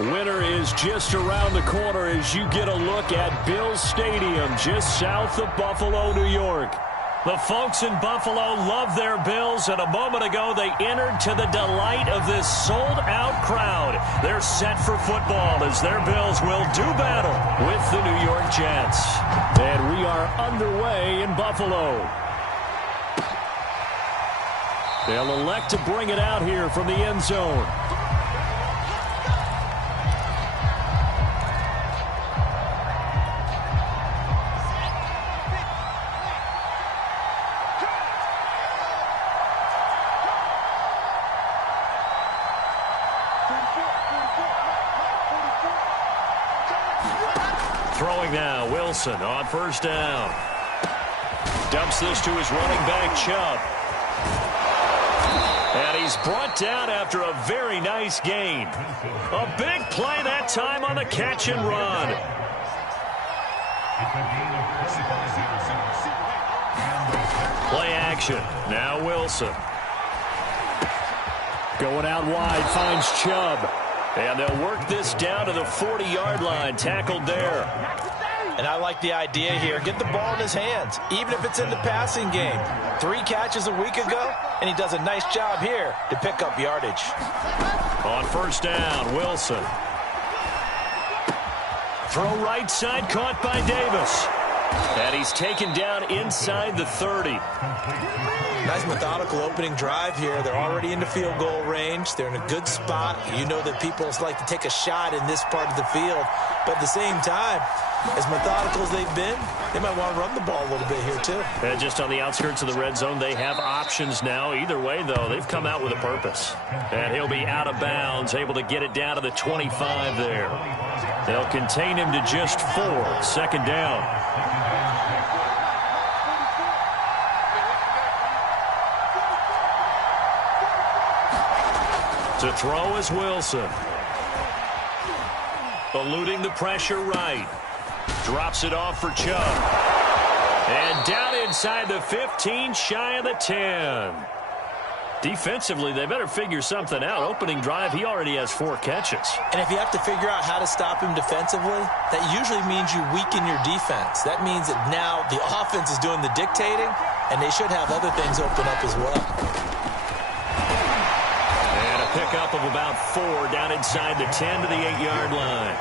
Winter is just around the corner as you get a look at Bills Stadium just south of Buffalo, New York. The folks in Buffalo love their Bills, and a moment ago they entered to the delight of this sold-out crowd. They're set for football as their Bills will do battle with the New York Jets. And we are underway in Buffalo. They'll elect to bring it out here from the end zone. Throwing now, Wilson on first down. Dumps this to his running back, Chubb. And he's brought down after a very nice gain. A big play that time on the catch and run. Play action. Now Wilson. Going out wide, finds Chubb. And they'll work this down to the 40-yard line, tackled there. And I like the idea here. Get the ball in his hands, even if it's in the passing game. 3 catches a week ago, and he does a nice job here to pick up yardage. On first down, Wilson. Throw right side, caught by Davis. And he's taken down inside the 30. Nice methodical opening drive here. They're already in the field goal range. They're in a good spot. You know that people like to take a shot in this part of the field. But at the same time, as methodical as they've been, they might want to run the ball a little bit here too. And just on the outskirts of the red zone, they have options now. Either way, though, they've come out with a purpose. And he'll be out of bounds, able to get it down to the 25 there. They'll contain him to just 4. Second down. To throw is Wilson. Eluding the pressure right. Drops it off for Chubb. And down inside the 15, shy of the 10. Defensively, they better figure something out. Opening drive, he already has 4 catches. And if you have to figure out how to stop him defensively, that usually means you weaken your defense. That means that now the offense is doing the dictating, and they should have other things open up as well. Pickup of about 4 down inside the 10 to the 8-yard line.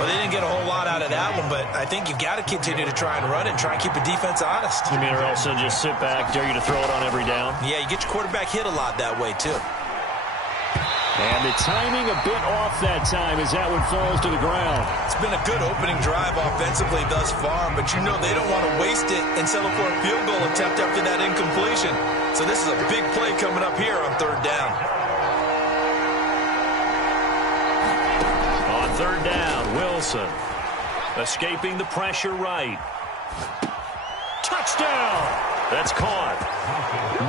Well, they didn't get a whole lot out of that one, but I think you've got to continue to try and run it and try and keep the defense honest. You mean, or also just sit back, dare you to throw it on every down? Yeah, you get your quarterback hit a lot that way, too. And the timing a bit off that time as that one falls to the ground. It's been a good opening drive offensively thus far, but you know they don't want to waste it and settle for a field goal attempt after that incompletion. So this is a big play coming up here on third down. Third down, Wilson. Escaping the pressure right. Touchdown! That's caught.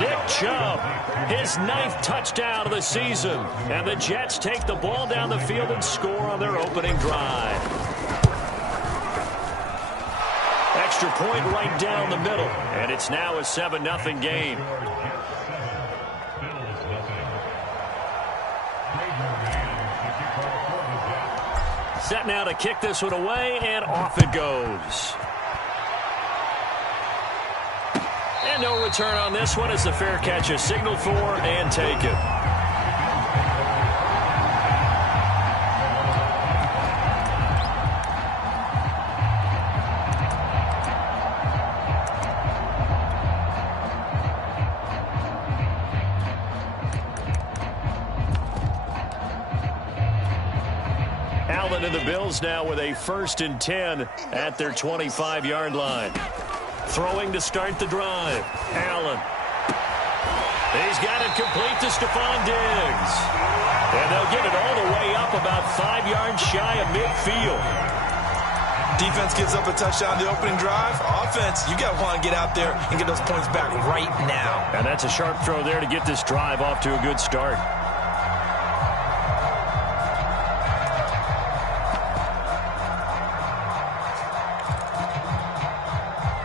Nick Chubb, his 9th touchdown of the season. And the Jets take the ball down the field and score on their opening drive. Extra point right down the middle. And it's now a 7-0 game. Set now to kick this one away, and off it goes. And no return on this one as the fair catch is signaled for and taken. Allen and the Bills now with a 1st and 10 at their 25-yard line. Throwing to start the drive. Allen. He's got it complete to Stephon Diggs. And they'll get it all the way up about 5 yards shy of midfield. Defense gives up a touchdown the opening drive. Offense, you got to want to get out there and get those points back right now. And that's a sharp throw there to get this drive off to a good start.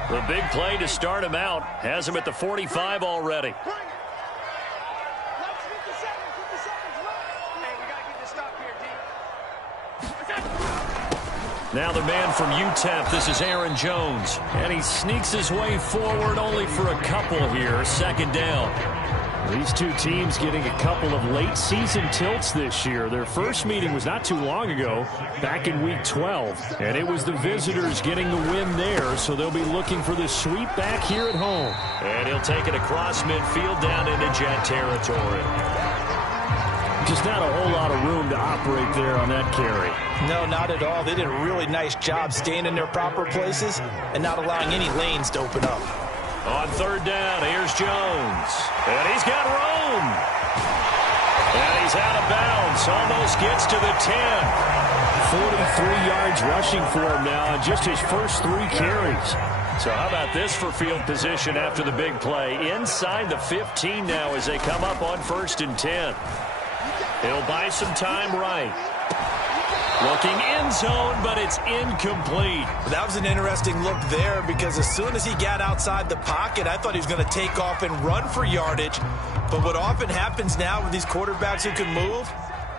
The big play to start him out has him at the 45 already. Now the man from UTEP, this is Aaron Jones. And he sneaks his way forward only for a couple here. Second down. These two teams getting a couple of late season tilts this year. Their first meeting was not too long ago, back in week 12. And it was the visitors getting the win there, so they'll be looking for the sweep back here at home. And he'll take it across midfield down into Jet territory. Just not a whole lot of room to operate there on that carry. No, not at all. They did a really nice job staying in their proper places and not allowing any lanes to open up. On third down, here's Jones. And he's got room. And he's out of bounds. Almost gets to the 10. 43 yards rushing for him now on just his first 3 carries. So how about this for field position after the big play? Inside the 15 now as they come up on 1st and 10. He'll buy some time right. Looking end zone, but it's incomplete. That was an interesting look there because as soon as he got outside the pocket, I thought he was going to take off and run for yardage. But what often happens now with these quarterbacks who can move,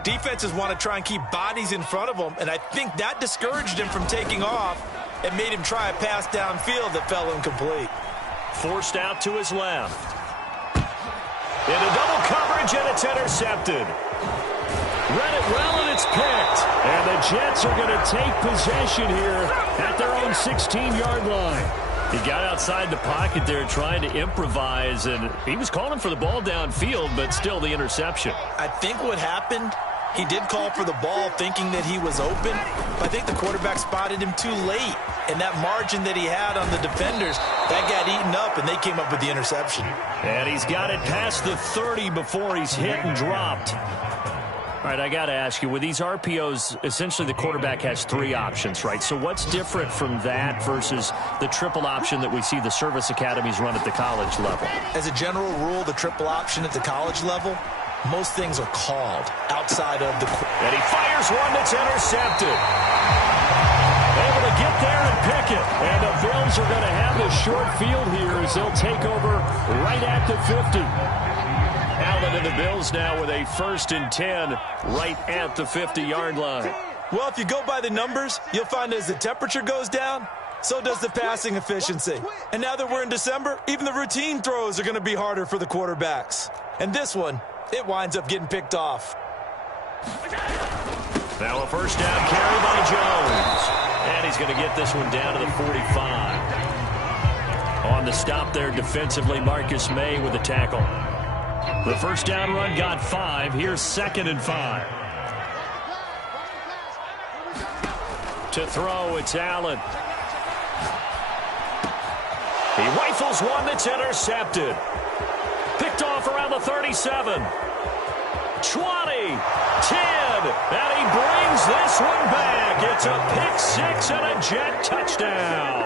defenses want to try and keep bodies in front of them, and I think that discouraged him from taking off and made him try a pass downfield that fell incomplete. Forced out to his left. Into double coverage, and it's intercepted. Read it well, and it's picked. And the Jets are going to take possession here at their own 16-yard line. He got outside the pocket there trying to improvise, and he was calling for the ball downfield, but still the interception. I think what happened, he did call for the ball thinking that he was open, but I think the quarterback spotted him too late. And that margin that he had on the defenders, that got eaten up, and they came up with the interception. And he's got it past the 30 before he's hit and dropped. All right, I got to ask you, with these RPOs, essentially the quarterback has 3 options, right? So what's different from that versus the triple option that we see the service academies run at the college level? As a general rule, the triple option at the college level, most things are called outside of the... And he fires one that's intercepted. Able to get there and pick it. And the Bills are going to have the short field here as they'll take over right at the 50. Allen and the Bills now with a 1st and 10 right at the 50-yard line. Well, if you go by the numbers, you'll find as the temperature goes down, so does the passing efficiency. And now that we're in December, even the routine throws are going to be harder for the quarterbacks. And this one, it winds up getting picked off. Now a 1st down carry by Jones. And he's going to get this one down to the 45. On the stop there defensively, Marcus May with the tackle. The 1st down run got 5. Here's 2nd and 5. To throw, it's Allen. He rifles one that's intercepted. Picked off around the 37. 20, 10, and he brings this one back. It's a pick 6 and a Jet touchdown.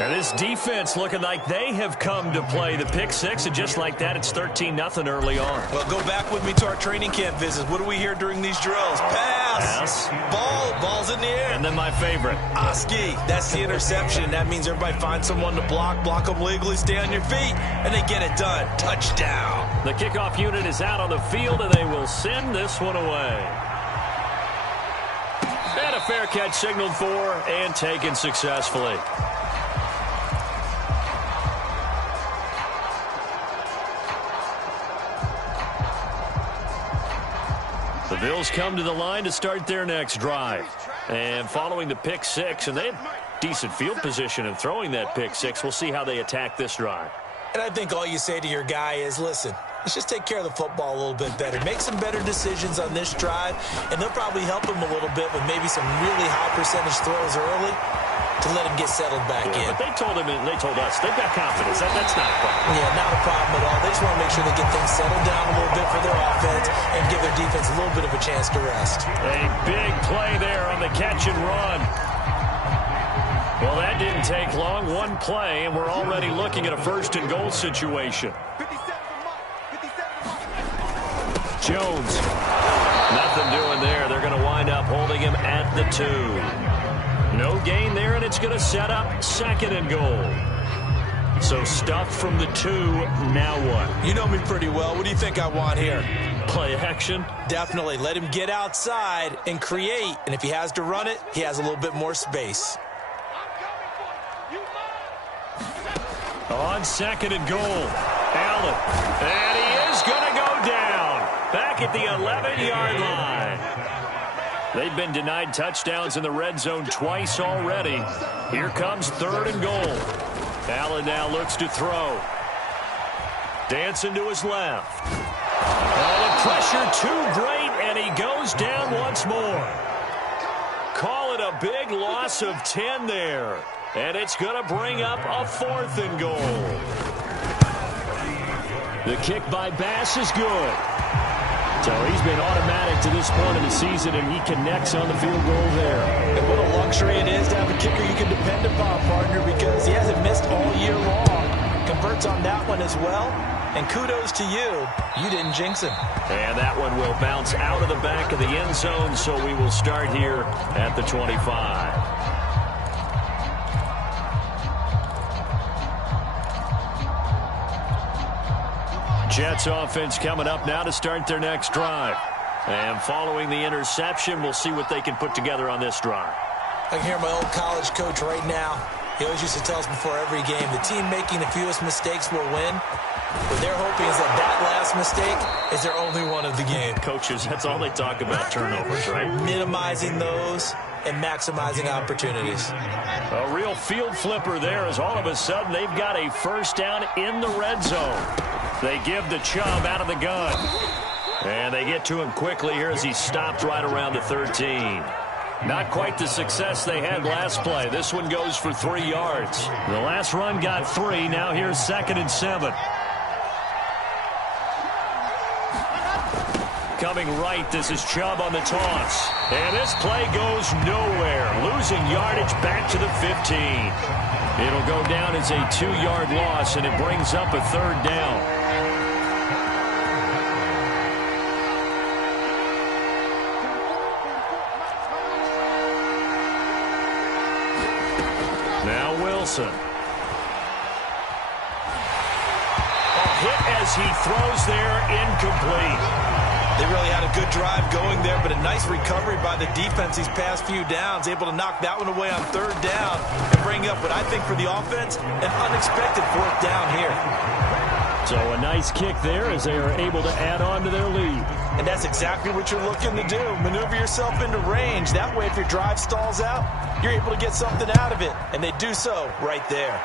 And this defense looking like they have come to play the pick 6, and just like that, it's 13-0 early on. Well, go back with me to our training camp visits. What do we hear during these drills? Pass. Ball's in the air. And then my favorite. Oski. That's the interception. That means everybody finds someone to block them legally, stay on your feet, and they get it done. Touchdown. The kickoff unit is out on the field, and they will send this one away. And a fair catch signaled for and taken successfully. The Bills come to the line to start their next drive. And following the pick 6, and they had decent field position in throwing that pick 6. We'll see how they attack this drive. And I think all you say to your guy is, listen, let's just take care of the football a little bit better. Make some better decisions on this drive, and they'll probably help him a little bit with maybe some really high percentage throws early to let him get settled back in. But they told him and they told us they've got confidence. That's not a problem. Yeah, not a problem at all. They just want to make sure they get things settled down a little bit for their offense and give their defense a little bit of a chance to rest. A big play there on the catch and run. Well, that didn't take long. One play, and we're already looking at a 1st and goal situation. Jones. Nothing doing there. They're going to wind up holding him at the 2. No gain there, and it's going to set up 2nd and goal. So stuffed from the 2. Now what? You know me pretty well. What do you think I want here? play action. Definitely. Let him get outside and create. And if he has to run it, he has a little bit more space. On second and goal, Allen. And he is going to go down. Back at the 11-yard line. They've been denied touchdowns in the red zone twice already. Here comes third and goal. Allen now looks to throw. Dancing to his left. Oh, the pressure too great, and he goes down once more. Call it a big loss of 10 there. And it's going to bring up a fourth and goal. The kick by Bass is good. So he's been automatic to this point of the season, and he connects on the field goal there. And what a luxury it is to have a kicker you can depend upon, partner, because he hasn't missed all year long. Converts on that one as well. And kudos to you. You didn't jinx him. And that one will bounce out of the back of the end zone, so we will start here at the 25. Jets offense coming up now to start their next drive. And following the interception, we'll see what they can put together on this drive. I can hear my old college coach right now. He always used to tell us before every game, the team making the fewest mistakes will win. What they're hoping is that that last mistake is their only one of the game. Coaches, that's all they talk about, turnovers, right? Minimizing those and maximizing opportunities. A real field flipper there as all of a sudden they've got a first down in the red zone. They give the Chubb out of the gun. And they get to him quickly here as he stopped right around the 13. Not quite the success they had last play. This one goes for 3 yards. The last run got 3. Now here's 2nd and 7. Coming right, this is Chubb on the toss. And this play goes nowhere. Losing yardage back to the 15. It'll go down as a 2-yard loss, and it brings up a 3rd down. Now Wilson. A hit as he throws there, incomplete. They really had a good drive going there, but a nice recovery by the defense these past few downs, able to knock that one away on 3rd down and bring up what I think for the offense, an unexpected 4th down here. So a nice kick there as they are able to add on to their lead. And that's exactly what you're looking to do. Maneuver yourself into range. That way, if your drive stalls out, you're able to get something out of it. And they do so right there.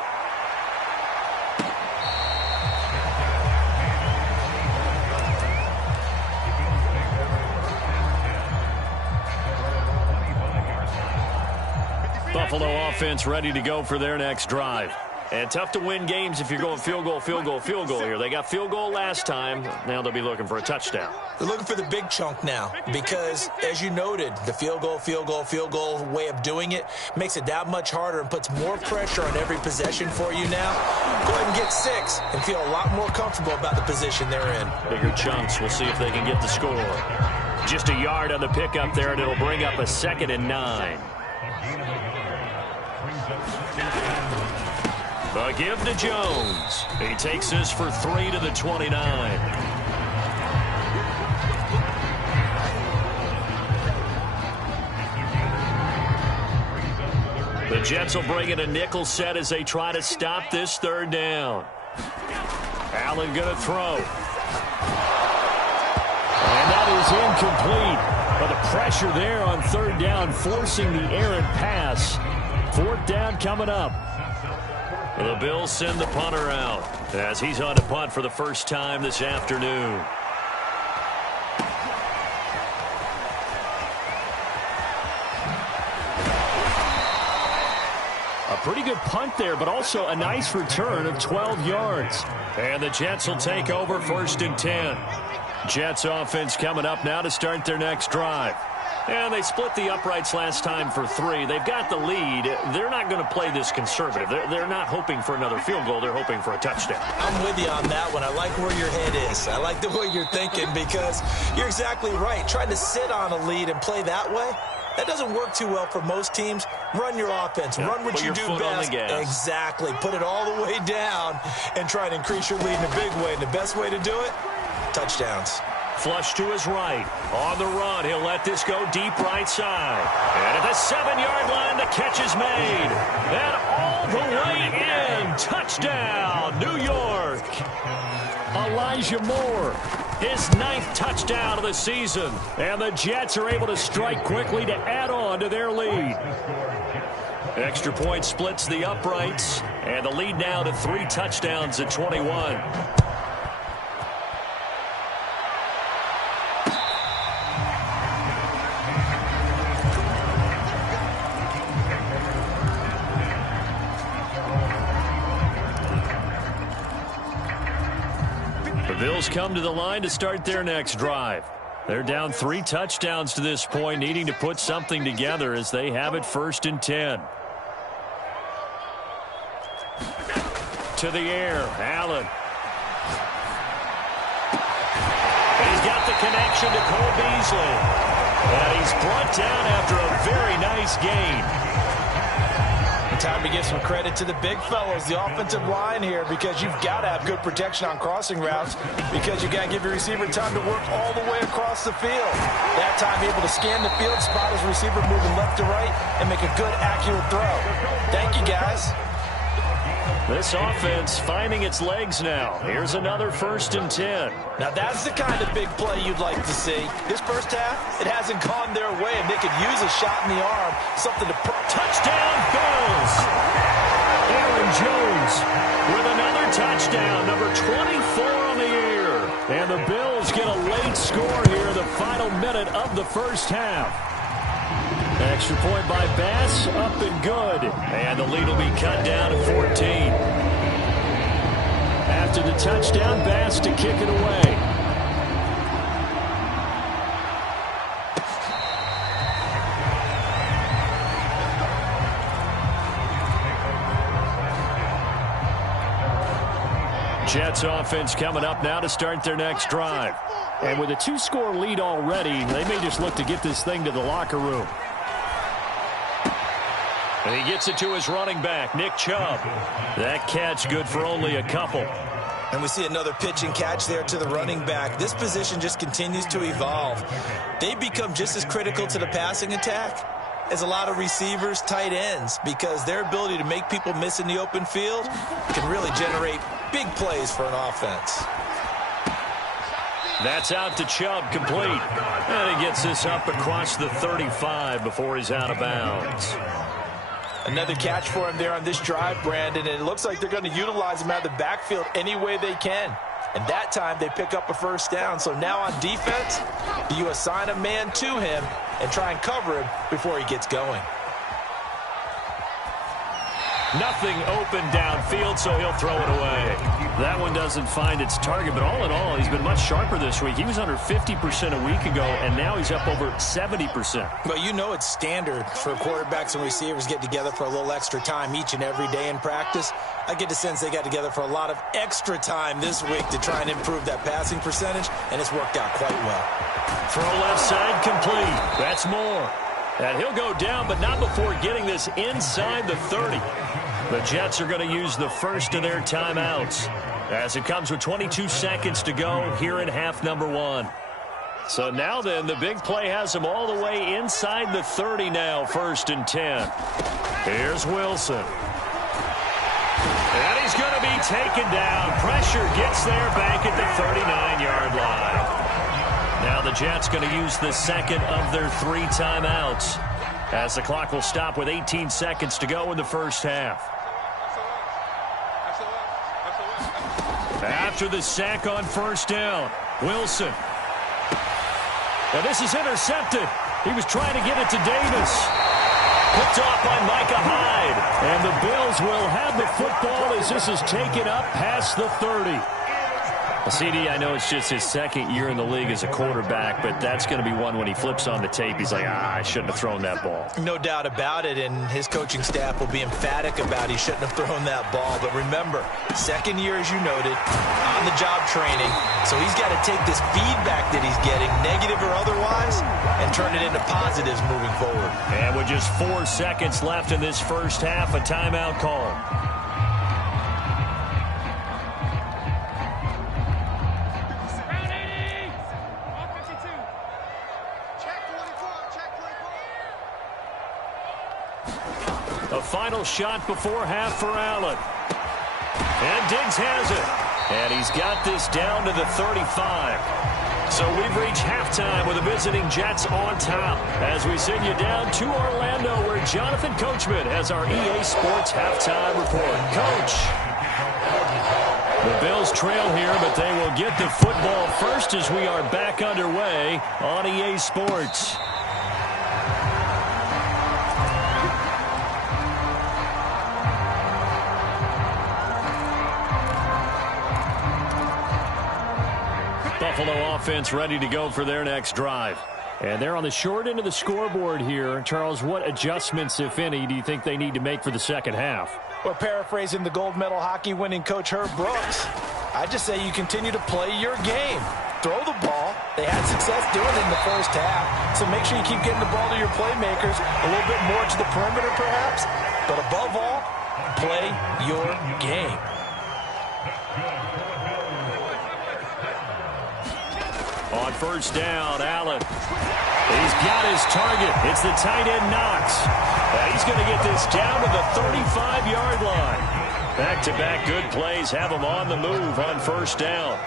Buffalo offense ready to go for their next drive. And tough to win games if you're going field goal here. They got field goal last time. Now they'll be looking for a touchdown. They're looking for the big chunk now because, as you noted, the field goal way of doing it makes it that much harder and puts more pressure on every possession for you now. Go ahead and get 6 and feel a lot more comfortable about the position they're in. Bigger chunks. We'll see if they can get the score. Just a yard on the pickup there, and it'll bring up a 2nd and 9. The give to Jones. He takes this for 3 to the 29. The Jets will bring in a nickel set as they try to stop this 3rd down. Allen going to throw. And that is incomplete. But the pressure there on 3rd down, forcing the errant pass. 4th down coming up. The Bills send the punter out as he's on to punt for the first time this afternoon. A pretty good punt there, but also a nice return of 12 yards. And the Jets will take over 1st and 10. Jets offense coming up now to start their next drive. And they split the uprights last time for 3. They've got the lead. They're not going to play this conservative. They're not hoping for another field goal. They're hoping for a touchdown. I'm with you on that one. I like where your head is. I like the way you're thinking because you're exactly right. Trying to sit on a lead and play that way, that doesn't work too well for most teams. Run your offense. Yeah, run what you do best. Exactly. Put it all the way down and try to increase your lead in a big way. And the best way to do it, touchdowns. Flush to his right. On the run, he'll let this go deep right side. And at the 7-yard line, the catch is made. And all the way in. Touchdown, New York. Elijah Moore, his 9th touchdown of the season. And the Jets are able to strike quickly to add on to their lead. Extra point splits the uprights. And the lead now to 3 touchdowns at 21. The Bills come to the line to start their next drive. They're down 3 touchdowns to this point, needing to put something together as they have it 1st and 10. To the air, Allen. He's got the connection to Cole Beasley. And he's brought down after a very nice gain. Time to give some credit to the big fellows, the offensive line here, because you've got to have good protection on crossing routes, because you got to give your receiver time to work all the way across the field. That time able to scan the field, spot his receiver moving left to right, and make a good, accurate throw. Thank you, guys. This offense finding its legs now. Here's another 1st and 10. Now that's the kind of big play you'd like to see. This first half, it hasn't gone their way, and they could use a shot in the arm, something to touchdown Bills. Aaron Jones with another touchdown, number 24 on the year. And the Bills get a late score here in the final minute of the first half. Extra point by Bass, up and good. And the lead will be cut down to 14. After the touchdown, Bass to kick it away. Jets offense coming up now to start their next drive. And with a 2-score lead already, they may just look to get this thing to the locker room. And he gets it to his running back, Nick Chubb. That catch good for only a couple. And we see another pitch and catch there to the running back. This position just continues to evolve. They become just as critical to the passing attack as a lot of receivers, tight ends, because their ability to make people miss in the open field can really generate big plays for an offense. That's out to Chubb, complete. And he gets this up across the 35 before he's out of bounds. Another catch for him there on this drive, Brandon, and it looks like they're going to utilize him out of the backfield any way they can. And that time they pick up a first down. So now on defense, you assign a man to him and try and cover him before he gets going. Nothing open downfield, so he'll throw it away. That one doesn't find its target, but all in all, he's been much sharper this week. He was under 50% a week ago, and now he's up over 70%. Well, you know it's standard for quarterbacks and receivers get together for a little extra time each and every day in practice. I get the sense they got together for a lot of extra time this week to try and improve that passing percentage, and it's worked out quite well. Throw left side complete. That's Moore. And he'll go down, but not before getting this inside the 30. The Jets are going to use the first of their timeouts as it comes with 22 seconds to go here in half number 1. So now then, the big play has him all the way inside the 30 now, 1st and 10. Here's Wilson. And he's going to be taken down. Pressure gets there back at the 39-yard line. Now the Jets going to use the second of their 3 timeouts as the clock will stop with 18 seconds to go in the first half. After the sack on first down, Wilson. Now this is intercepted. He was trying to get it to Davis. Picked off by Micah Hyde. And the Bills will have the football as this is taken up past the 30. CD, I know it's just his second year in the league as a quarterback, but that's going to be one when he flips on the tape. He's like, I shouldn't have thrown that ball. No doubt about it, and his coaching staff will be emphatic about he shouldn't have thrown that ball. But remember, second year, as you noted, on-the-job training, so he's got to take this feedback that he's getting, negative or otherwise, and turn it into positives moving forward. And with just 4 seconds left in this first half, a timeout call. A final shot before half for Allen. And Diggs has it. And he's got this down to the 35. So we've reached halftime with the visiting Jets on top as we send you down to Orlando where Jonathan Coachman has our EA Sports halftime report. Coach. The Bills trail here, but they will get the football first as we are back underway on EA Sports. Buffalo offense ready to go for their next drive. And they're on the short end of the scoreboard here. Charles, what adjustments, if any, do you think they need to make for the second half? Well, paraphrasing the gold medal hockey winning coach Herb Brooks, I just say you continue to play your game. Throw the ball. They had success doing it in the first half, so make sure you keep getting the ball to your playmakers, a little bit more to the perimeter perhaps, but above all, play your game. On first down, Allen. He's got his target. It's the tight end Knox. He's going to get this down to the 35-yard line. Back-to-back good plays have him on the move on first down.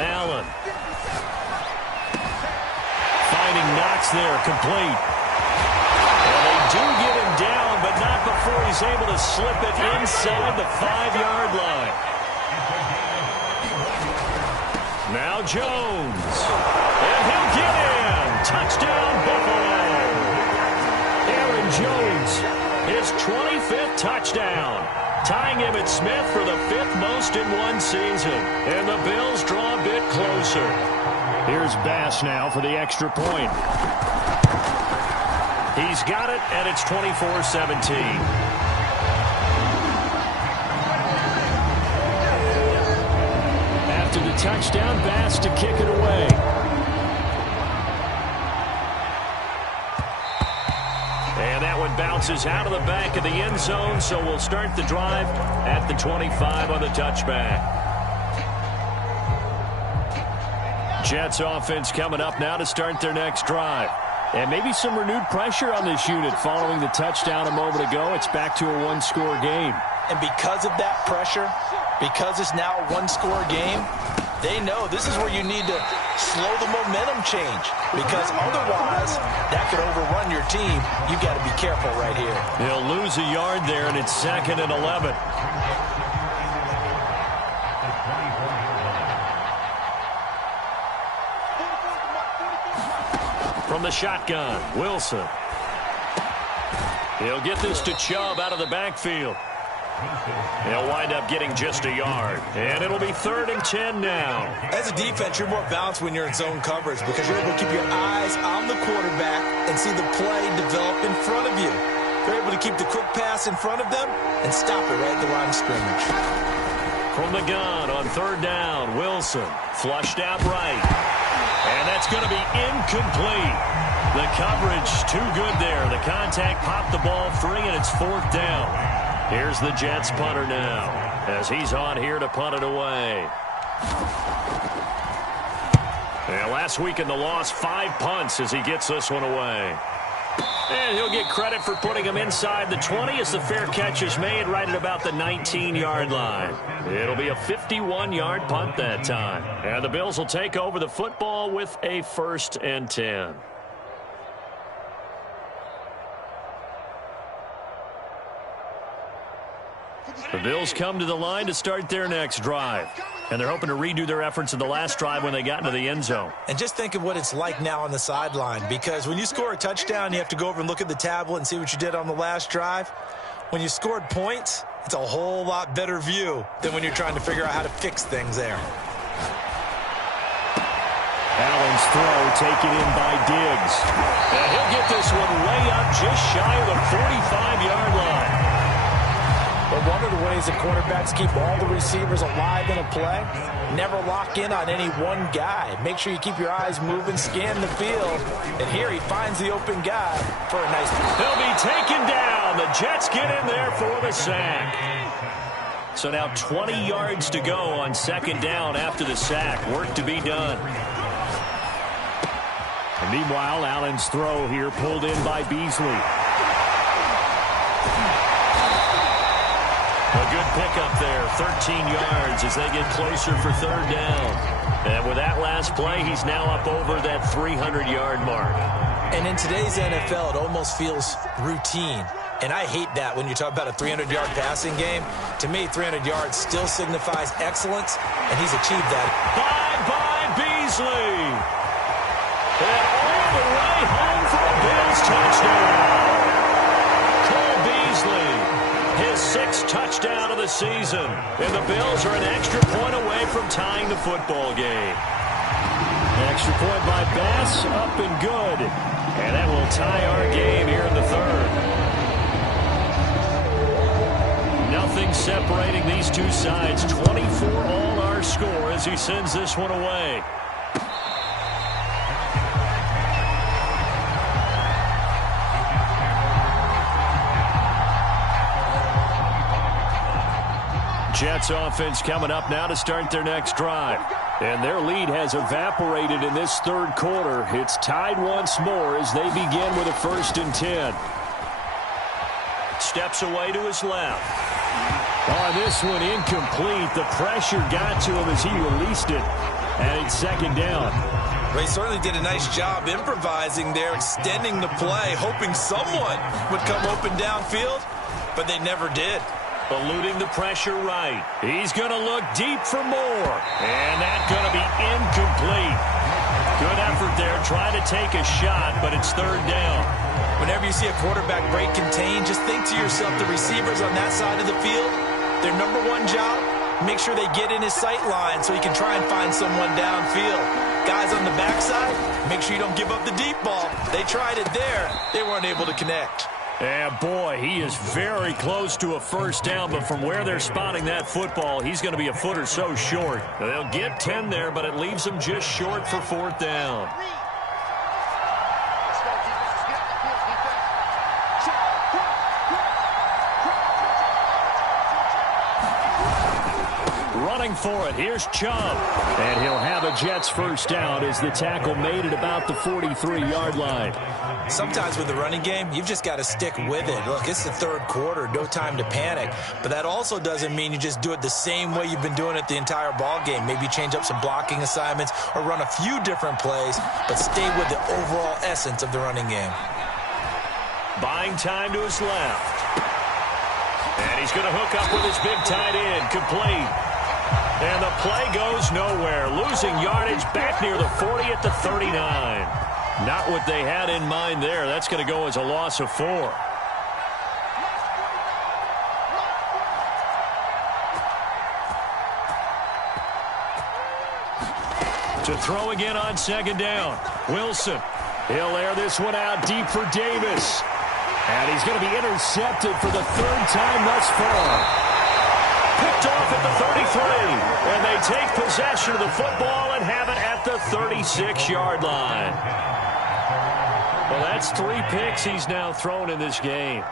Allen. Finding Knox there, complete. And they do get him down, but not before he's able to slip it inside the 5-yard line. Now Jones. And he'll get in. Touchdown, Buffalo. Aaron Jones, his 25th touchdown. Tying him at Smith for the 5th most in one season. And the Bills draw a bit closer. Here's Bass now for the extra point. He's got it, and it's 24-17. Touchdown, Bass to kick it away. And that one bounces out of the back of the end zone, so we'll start the drive at the 25 on the touchback. Jets offense coming up now to start their next drive. And maybe some renewed pressure on this unit following the touchdown a moment ago. It's back to a one-score game. And because of that pressure, because it's now a one-score game, they know this is where you need to slow the momentum change, because otherwise that could overrun your team. You've got to be careful right here. He'll lose a yard there, and it's 2nd and 11. From the shotgun, Wilson. He'll get this to Chubb out of the backfield. They'll wind up getting just a yard. And it'll be 3rd and 10 now. As a defense, you're more balanced when you're in zone coverage because you're able to keep your eyes on the quarterback and see the play develop in front of you. You're able to keep the quick pass in front of them and stop it right at the line of scrimmage. From the gun on 3rd down, Wilson flushed out right. And that's going to be incomplete. The coverage too good there. The contact popped the ball free, and it's 4th down. Here's the Jets punter now as he's on here to punt it away. And last week in the loss, 5 punts as he gets this one away. And he'll get credit for putting him inside the 20 as the fair catch is made right at about the 19-yard line. It'll be a 51-yard punt that time. And the Bills will take over the football with a 1st and 10. The Bills come to the line to start their next drive. And they're hoping to redo their efforts in the last drive when they got into the end zone. And just think of what it's like now on the sideline, because when you score a touchdown, you have to go over and look at the tablet and see what you did on the last drive. When you scored points, it's a whole lot better view than when you're trying to figure out how to fix things there. Allen's throw taken in by Diggs. And he'll get this one way up just shy of the 45-yard line. But one of the ways that quarterbacks keep all the receivers alive in a play, never lock in on any one guy. Make sure you keep your eyes moving, scan the field. And here he finds the open guy for a nice... He'll be taken down. The Jets get in there for the sack. So now 20 yards to go on 2nd down after the sack. Work to be done. And meanwhile, Allen's throw here pulled in by Beasley. A good pickup there, 13 yards as they get closer for third down. And with that last play, he's now up over that 300-yard mark. And in today's NFL, it almost feels routine. And I hate that when you talk about a 300-yard passing game. To me, 300 yards still signifies excellence, and he's achieved that. By Beasley. And all the way home for a Bills touchdown. Cole Beasley, his 6th touchdown of the season. And the Bills are an extra point away from tying the football game. Extra point by Bass, up and good. And that will tie our game here in the third. Nothing separating these two sides. 24 all our score as he sends this one away. Jets offense coming up now to start their next drive. And their lead has evaporated in this third quarter. It's tied once more as they begin with a 1st and 10. Steps away to his left. Oh, this one incomplete. The pressure got to him as he released it. And it's 2nd down. They certainly did a nice job improvising there, extending the play, hoping someone would come open downfield, but they never did. Eluding the pressure right. He's going to look deep for more. And that's going to be incomplete. Good effort there, trying to take a shot, but it's 3rd down. Whenever you see a quarterback break contain, just think to yourself, the receivers on that side of the field, their number one job, make sure they get in his sight line so he can try and find someone downfield. Guys on the backside, make sure you don't give up the deep ball. They tried it there. They weren't able to connect. And boy, he is very close to a 1st down, but from where they're spotting that football, he's going to be a foot or so short. They'll get 10 there, but it leaves them just short for 4th down. Running for it, here's Chubb. And he'll have a Jets 1st down as the tackle made it about the 43-yard line. Sometimes with the running game, you've just got to stick with it. Look, it's the 3rd quarter, no time to panic. But that also doesn't mean you just do it the same way you've been doing it the entire ball game. Maybe change up some blocking assignments or run a few different plays, but stay with the overall essence of the running game. Buying time to his left. And he's going to hook up with his big tight end, complete. And the play goes nowhere, losing yardage back near the 40 at the 39. Not what they had in mind there. That's going to go as a loss of 4. To throw again on 2nd down. Wilson. He'll air this one out deep for Davis. And he's going to be intercepted for the 3rd time thus far. Picked off at the 33. And they take possession of the football and have it at the 36-yard line. Well, that's 3 picks he's now thrown in this game.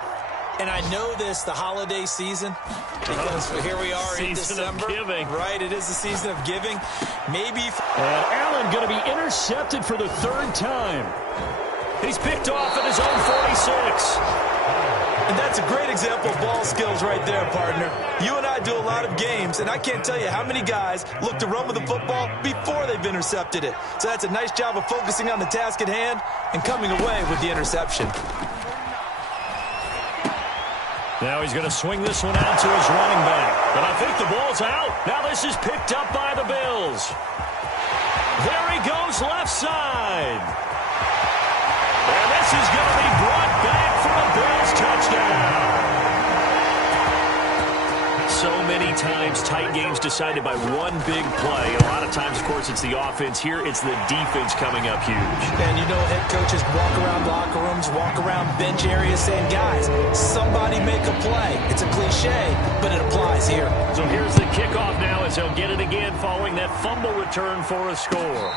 And I know this, the holiday season, because here we are in December. Season of giving. Right, it is the season of giving. Maybe. And Allen going to be intercepted for the 3rd time. He's picked off at his own 46. And that's a great example of ball skills right there, partner. You and I do a lot of games, and I can't tell you how many guys look to run with the football before they've intercepted it. So that's a nice job of focusing on the task at hand and coming away with the interception. Now he's going to swing this one out to his running back. But I think the ball's out. Now this is picked up by the Bills. There he goes left side. And this is going to be brought back for a Bills touchdown. So many times tight games decided by one big play. A lot of times, of course, it's the offense. Here, it's the defense coming up huge. And you know, head coaches walk around locker rooms, walk around bench areas saying, guys, somebody make a play. It's a cliche, but it applies here. So here's the kickoff now as they'll get it again following that fumble return for a score.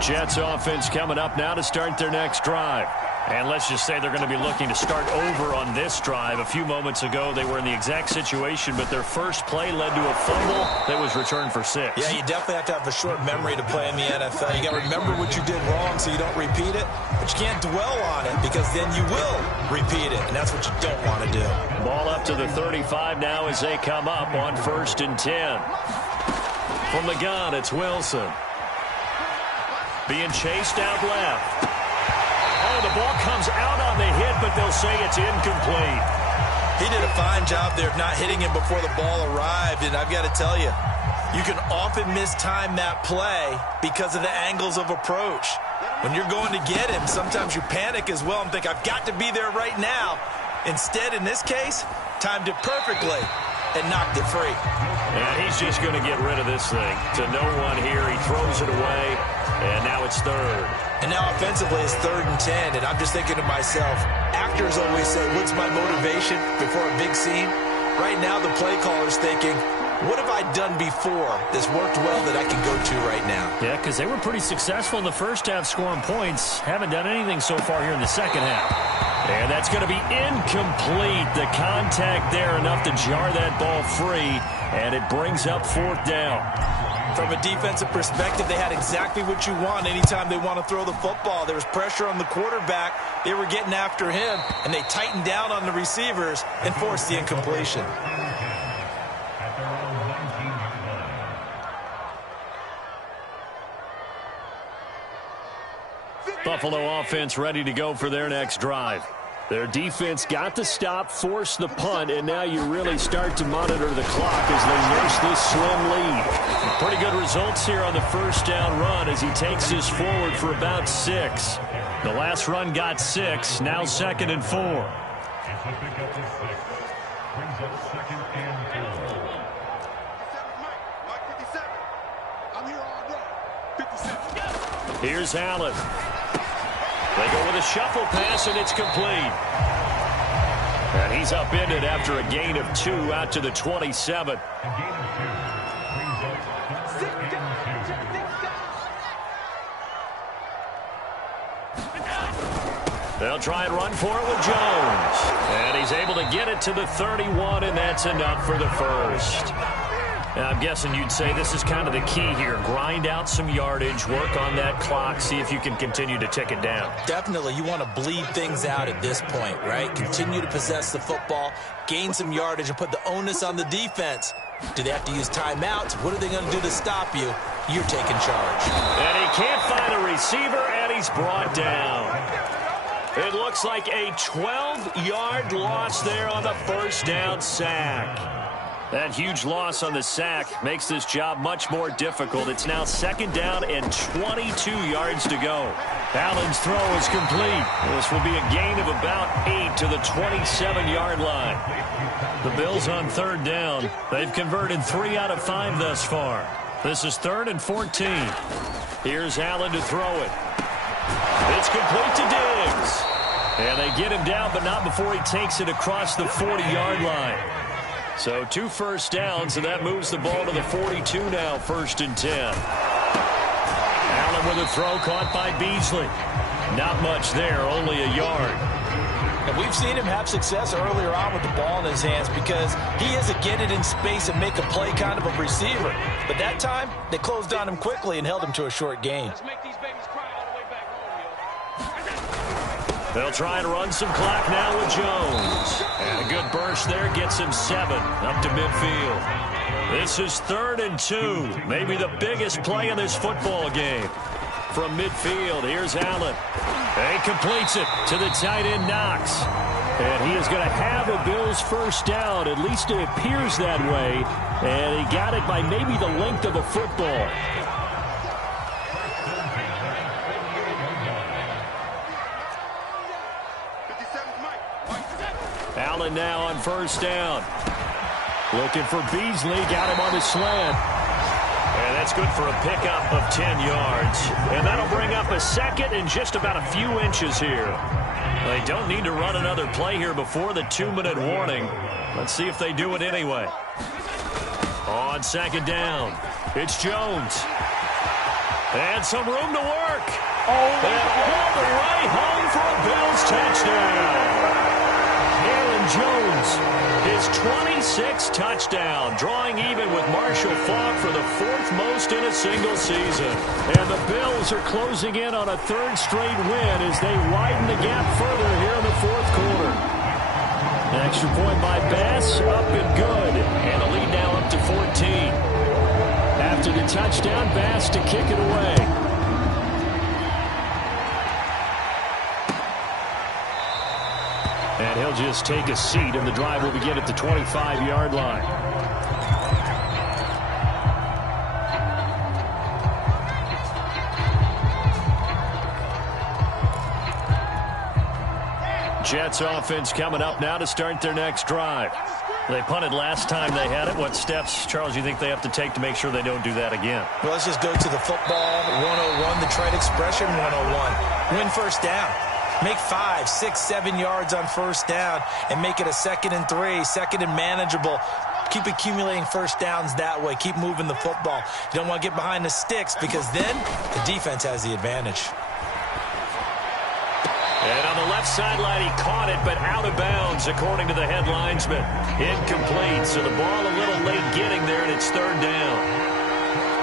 Jets offense coming up now to start their next drive. And let's just say they're going to be looking to start over on this drive. A few moments ago, they were in the exact situation, but their first play led to a fumble that was returned for 6. Yeah, you definitely have to have a short memory to play in the NFL. You got to remember what you did wrong so you don't repeat it, but you can't dwell on it because then you will repeat it, and that's what you don't want to do. Ball up to the 35 now as they come up on 1st and 10. From the gun, it's Wilson. Being chased out left. Oh, the ball comes out on the hit, but they'll say it's incomplete. He did a fine job there of not hitting him before the ball arrived, and I've got to tell you, you can often mistime that play because of the angles of approach. When you're going to get him, sometimes you panic as well and think, I've got to be there right now. Instead, in this case, timed it perfectly and knocked it free. And he's just going to get rid of this thing. To no one here, he throws it away, and now it's 3rd. And now offensively it's 3rd and 10, and I'm just thinking to myself, actors always say, what's my motivation before a big scene? Right now the play caller's thinking, what have I done before that's worked well that I can go to right now? Yeah, because they were pretty successful in the first half scoring points. Haven't done anything so far here in the second half. And that's going to be incomplete. The contact there enough to jar that ball free, and it brings up 4th down. From a defensive perspective, they had exactly what you want anytime they want to throw the football. There was pressure on the quarterback. They were getting after him, and they tightened down on the receivers and forced the incompletion. Buffalo offense ready to go for their next drive. Their defense got the stop, forced the punt, and now you really start to monitor the clock as they nurse this slim lead. Pretty good results here on the first down run as he takes this forward for about 6. The last run got 6, now 2nd and 4. Here's Allen. They go with a shuffle pass, and it's complete. And he's upended after a gain of 2 out to the 27. They'll try and run for it with Jones. And he's able to get it to the 31, and that's enough for the first. And I'm guessing you'd say this is kind of the key here. Grind out some yardage, work on that clock, see if you can continue to tick it down. Definitely, you want to bleed things out at this point, right? Continue to possess the football, gain some yardage, and put the onus on the defense. Do they have to use timeouts? What are they going to do to stop you? You're taking charge. And he can't find a receiver, and he's brought down. It looks like a 12-yard loss there on the first down sack. That huge loss on the sack makes this job much more difficult. It's now 2nd down and 22 yards to go. Allen's throw is complete. This will be a gain of about 8 to the 27-yard line. The Bills on 3rd down. They've converted 3 out of 5 thus far. This is 3rd and 14. Here's Allen to throw it. It's complete to Diggs. And they get him down, but not before he takes it across the 40-yard line. So 2 first downs, and that moves the ball to the 42 now, 1st and 10. Allen with a throw caught by Beasley. Not much there, only a yard. And we've seen him have success earlier on with the ball in his hands because he is a get it in space and make a play kind of a receiver. But that time, they closed on him quickly and held him to a short gain. Let's make these babies cry all the way back home, yo. They'll try and run some clock now with Jones. And a good burst there gets him 7 up to midfield. This is 3rd and 2. Maybe the biggest play in this football game. From midfield, here's Allen. And he completes it to the tight end, Knox. And he is going to have a Bills first down. At least it appears that way. And he got it by maybe the length of a football. Allen now on first down. Looking for Beasley. Got him on the slant. And that's good for a pickup of 10 yards. And that'll bring up a 2nd and just about a few inches here. They don't need to run another play here before the 2-minute warning. Let's see if they do it anyway. On 2nd down, it's Jones. And some room to work. And all the way home for a Bills touchdown. Aaron Jones, his 26th touchdown, drawing even with Marshall Faulk for the 4th most in a single season. And the Bills are closing in on a 3rd straight win as they widen the gap further here in the 4th quarter. An extra point by Bass, up and good. And the lead now up to 14. After the touchdown, Bass to kick it away. And he'll just take a seat, and the drive will begin at the 25-yard line. Jets offense coming up now to start their next drive. They punted last time they had it. What steps, Charles, do you think they have to take to make sure they don't do that again? Well, let's just go to the football 101, the trade expression 101. Win first down. Make 5, 6, 7 yards on first down and make it a 2nd and 3, 2nd and manageable. Keep accumulating first downs that way. Keep moving the football. You don't want to get behind the sticks because then the defense has the advantage. And on the left sideline, he caught it, but out of bounds, according to the head linesman. Incomplete, so the ball a little late getting there, and it's 3rd down.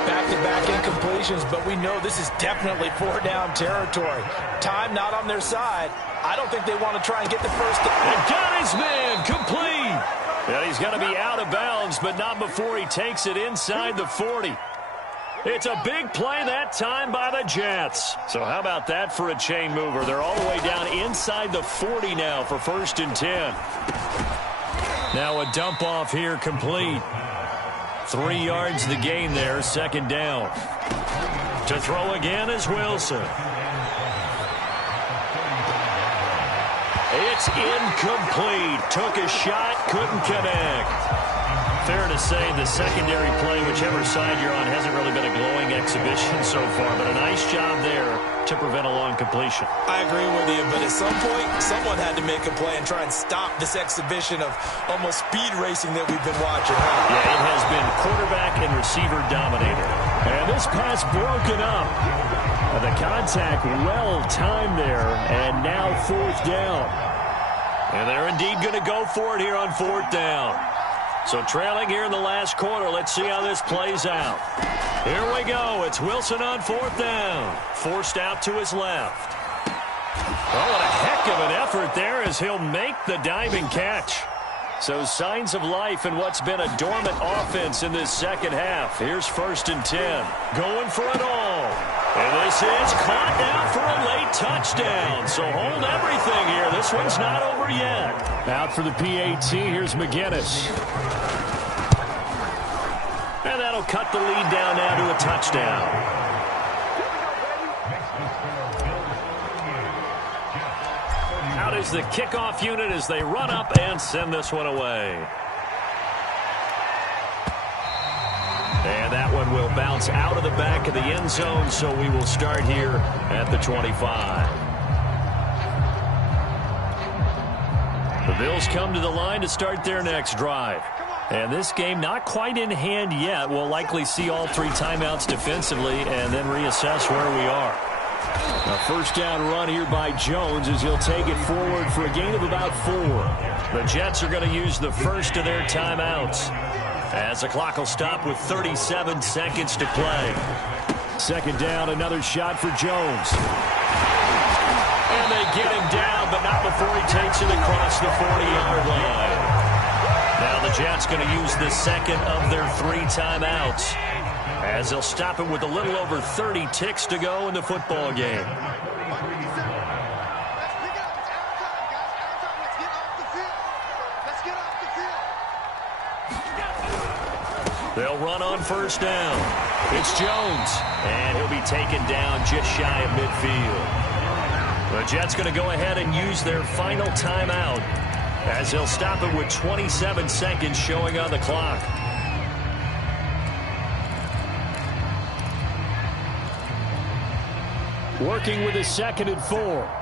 Back-to-back incompletions, but we know this is definitely 4-down territory. Time not on their side. I don't think they want to try and get the first down. And got his man, complete. And he's going to be out of bounds, but not before he takes it inside the 40. It's a big play that time by the Jets. So how about that for a chain mover? They're all the way down inside the 40 now for 1st and 10. Now a dump off here complete. 3 yards the gain there, 2nd down. To throw again is Wilson. It's incomplete. Took a shot, couldn't connect. Fair to say the secondary play, whichever side you're on, hasn't really been a glowing exhibition so far, but a nice job there to prevent a long completion. I agree with you, but at some point, someone had to make a play and try and stop this exhibition of almost speed racing that we've been watching. Yeah, it has been quarterback and receiver dominated. And this pass broken up. The contact well timed there, and now 4th down. And they're indeed going to go for it here on 4th down. So trailing here in the last quarter, let's see how this plays out. Here we go. It's Wilson on 4th down. Forced out to his left. Oh, what a heck of an effort there as he'll make the diving catch. So signs of life in what's been a dormant offense in this 2nd half. Here's 1st and 10. Going for it all. And this is caught now for a late touchdown. So hold everything here. This one's not over yet. Out for the PAT. Here's McGinnis. And that'll cut the lead down now to a touchdown. Out is the kickoff unit as they run up and send this one away. And that one will bounce out of the back of the end zone, so we will start here at the 25. The Bills come to the line to start their next drive. And this game not quite in hand yet. We'll likely see all 3 timeouts defensively and then reassess where we are. A first down run here by Jones as he'll take it forward for a gain of about 4. The Jets are going to use the first of their timeouts as the clock will stop with 37 seconds to play. 2nd down, another shot for Jones. And they get him down, but not before he takes it across the 40-yard line. Now the Jets going to use the 2nd of their 3 timeouts as they'll stop it with a little over 30 ticks to go in the football game. They'll run on first down. It's Jones, and he'll be taken down just shy of midfield. The Jets going to go ahead and use their final timeout as they'll stop it with 27 seconds showing on the clock. Working with a 2nd and 4.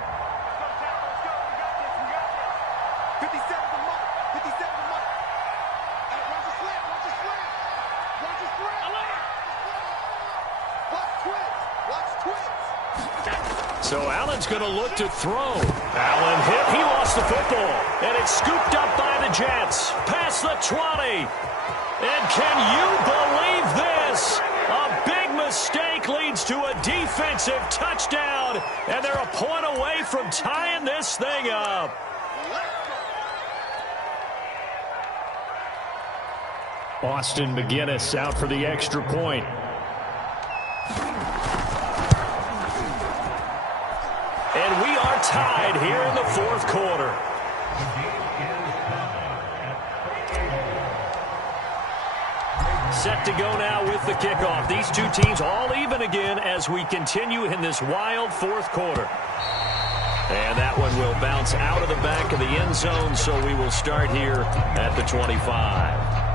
So Allen's going to look to throw. Allen hit. He lost the football. And it's scooped up by the Jets. Past the 20. And can you believe this? A big mistake leads to a defensive touchdown. And they're a point away from tying this thing up. Austin McGinnis out for the extra point. And we are tied here in the fourth quarter. Set to go now with the kickoff. These two teams all even again as we continue in this wild fourth quarter. And that one will bounce out of the back of the end zone, so we will start here at the 25.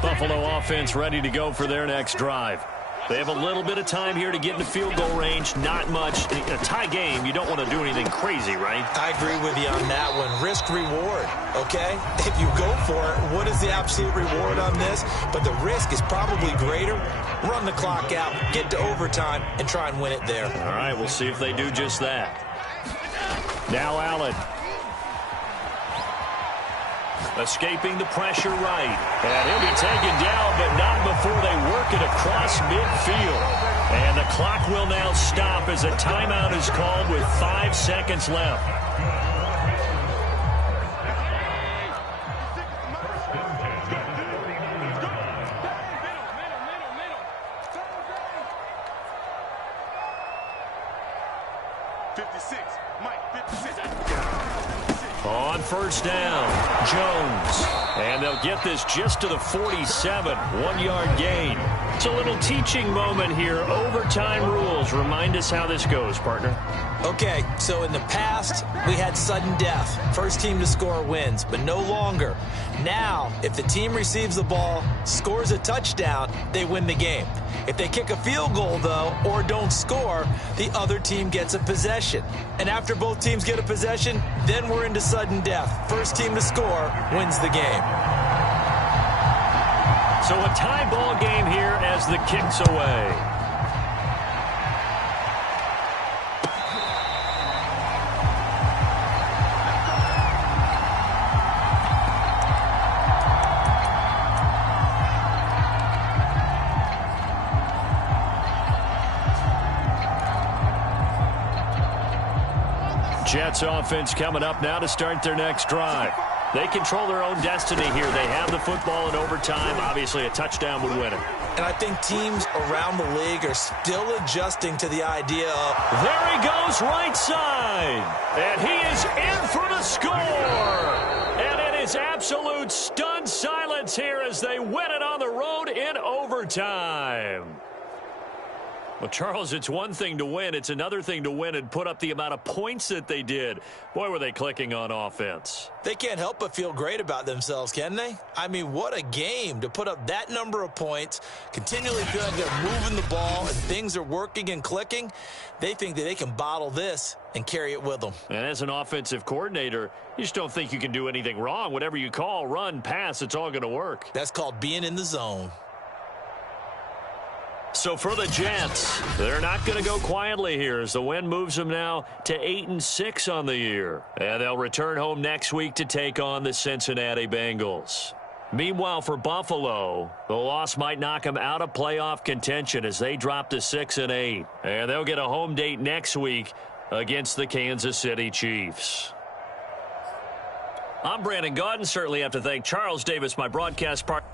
Buffalo offense ready to go for their next drive. They have a little bit of time here to get into field goal range. Not much. In a tie game, you don't want to do anything crazy, right? I agree with you on that one. Risk reward, okay? If you go for it, what is the absolute reward on this? But the risk is probably greater. Run the clock out, get to overtime, and try and win it there. All right, we'll see if they do just that. Now Allen. Escaping the pressure right. And he'll be taken down, but not before they work it across midfield. And the clock will now stop as a timeout is called with 5 seconds left. On first down, Jones. And they'll get this just to the 47, 1-yard gain. It's a little teaching moment here. Overtime rules. Remind us how this goes, partner. Okay, so in the past, we had sudden death. First team to score wins, but no longer. Now, if the team receives the ball, scores a touchdown, they win the game. If they kick a field goal, though, or don't score, the other team gets a possession. And after both teams get a possession, then we're into sudden death. First team to score wins the game. So a tie ball game here as the kick's away. Jets offense coming up now to start their next drive. They control their own destiny here. They have the football in overtime. Obviously, a touchdown would win it. And I think teams around the league are still adjusting to the idea of... There he goes, right side. And he is in for the score. And it is absolute stunned silence here as they win it on the road in overtime. Well, Charles, it's one thing to win. It's another thing to win and put up the amount of points that they did. Boy, were they clicking on offense. They can't help but feel great about themselves, can they? I mean, what a game to put up that number of points, continually feel like they're moving the ball and things are working and clicking. They think that they can bottle this and carry it with them. And as an offensive coordinator, you just don't think you can do anything wrong. Whatever you call, run, pass, it's all going to work. That's called being in the zone. So for the Jets, they're not going to go quietly here as the win moves them now to 8-6 on the year. And they'll return home next week to take on the Cincinnati Bengals. Meanwhile, for Buffalo, the loss might knock them out of playoff contention as they drop to 6-8. And they'll get a home date next week against the Kansas City Chiefs. I'm Brandon Gaudin. Certainly have to thank Charles Davis, my broadcast partner.